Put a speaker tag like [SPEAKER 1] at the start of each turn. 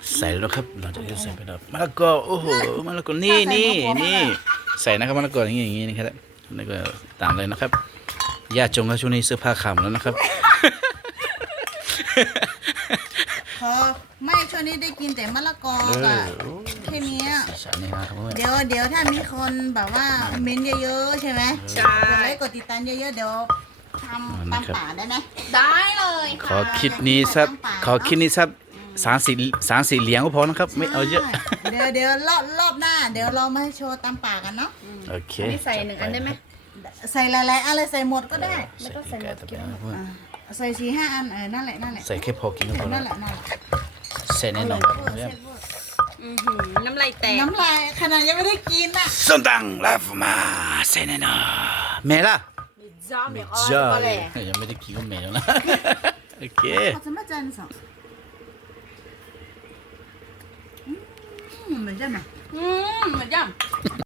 [SPEAKER 1] ใส่แล้วครับเราจะใส่ไปแล้วมะละกอโอ้โหมะละกอนี่ใส่นะครับมะละกออย่างนี้นะครับแล้วก็ตามเลยนะครับญาติจงครับช่วงนี้เสื้อผ้าขาดแล้วนะครับ
[SPEAKER 2] พอไม่ช่วงนี้ได้กินแต่มะละกอกับแค่นี้
[SPEAKER 1] สีสันนี่นะครับเพื่อน
[SPEAKER 2] เดี๋ยวถ้ามีคนแบบว่าเม้นเยอะๆใช่ไหม
[SPEAKER 3] ใช่
[SPEAKER 2] กดไลค์กดติดตามเยอะๆเดี๋ยวทำตามป่าได้ไหม
[SPEAKER 3] ได้เลย
[SPEAKER 1] ขอคิดนี้สัก3-4เหรียญก็พอนะครับไม่เอาเยอะ
[SPEAKER 2] เดี๋ยวรอบหน้า เดี๋ยวเรามาโชว์ตามป่ากันเนาะ
[SPEAKER 1] โอเค
[SPEAKER 3] นี่ใส่1 อันได้ไหม
[SPEAKER 2] ใส่หลายๆอะไรใส่หมดก็ได้
[SPEAKER 3] แล้วก็ใส่หมด
[SPEAKER 1] ใส่ไก่
[SPEAKER 2] ใส่4-5 อันนั่นแหละ
[SPEAKER 1] ใส่แค่พอกินก็พอ
[SPEAKER 2] นั่
[SPEAKER 1] แล้
[SPEAKER 2] น
[SPEAKER 1] ว
[SPEAKER 2] แหละ
[SPEAKER 1] ใส่แน่นอนครับเพื่อน
[SPEAKER 3] น้ำลายแตก
[SPEAKER 2] น้ำลายขนาดยังไม่ได้กินอ่ะ
[SPEAKER 1] ส้มตังลาฟมาใส่แน่นอนแม่ล่ะ
[SPEAKER 3] จ้าเมียอ้
[SPEAKER 1] จ้า
[SPEAKER 3] ก็เลย
[SPEAKER 1] ยังไม่ได้กินก็แม่แล้วนะ โอเค
[SPEAKER 2] ขอสมัครจันทร์สองเหมือนจะไหม
[SPEAKER 3] เหมือนย่ำ